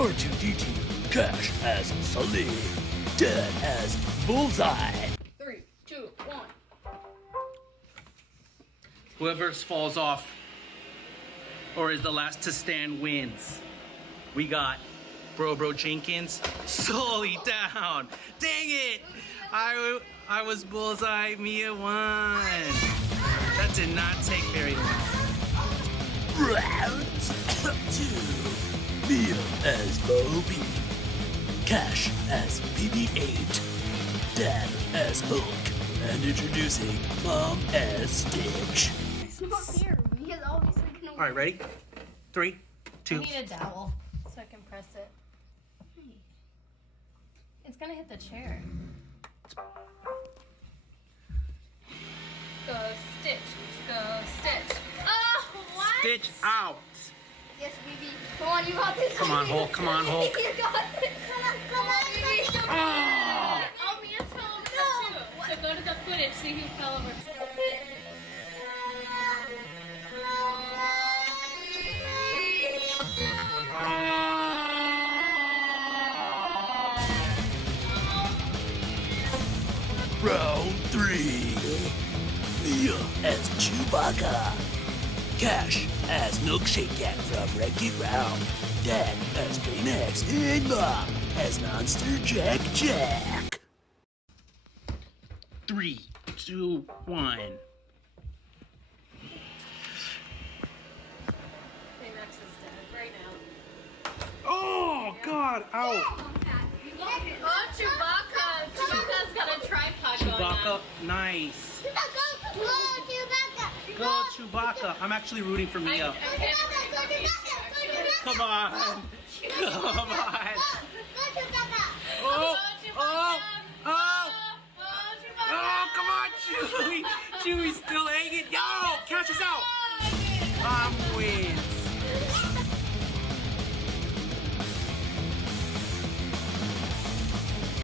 R2-D2, Cash as Sully, Dad as Bullseye. 3, 2, 1. Whoever falls off or is the last to stand wins. We got Bro Jenkins, Sully down. Dang it! I was Bullseye, Mia won. That did not take very long. Round 2. Mia as Moby, Cash as BB-8, Dad as Hulk, and introducing Mom as Stitch. It's not fair. Mia's obviously gonna win. All right, ready? 3, 2. I need a dowel so I can press it. It's gonna hit the chair. Go Stitch. Go Stitch. Oh, what? Stitch out. Yes, baby. Come on, you got this. Come on, Hulk. Come on, Hulk. You got this. Come on, baby. Oh! Oh, Mia's fell over too. So go to the footage, see who fell over. Round 3. Mia as Chewbacca, Cash as Milkshake Cat from Wreck-It Ralph, Dad as Baymax, and Mom as Monster Jack. 3, 2, 1. Baymax is dead right now. Oh God! Ow! Oh, Chewbacca! Chewbacca's got a tripod going Chewbacca, on. nice. Go, Chewbacca! Go Chewbacca. I'm actually rooting for Mia. Come on. Come on. Oh, oh, oh. Oh, come on, Chewie. Chewie's still hanging. Yo, catch us out. I'm winning.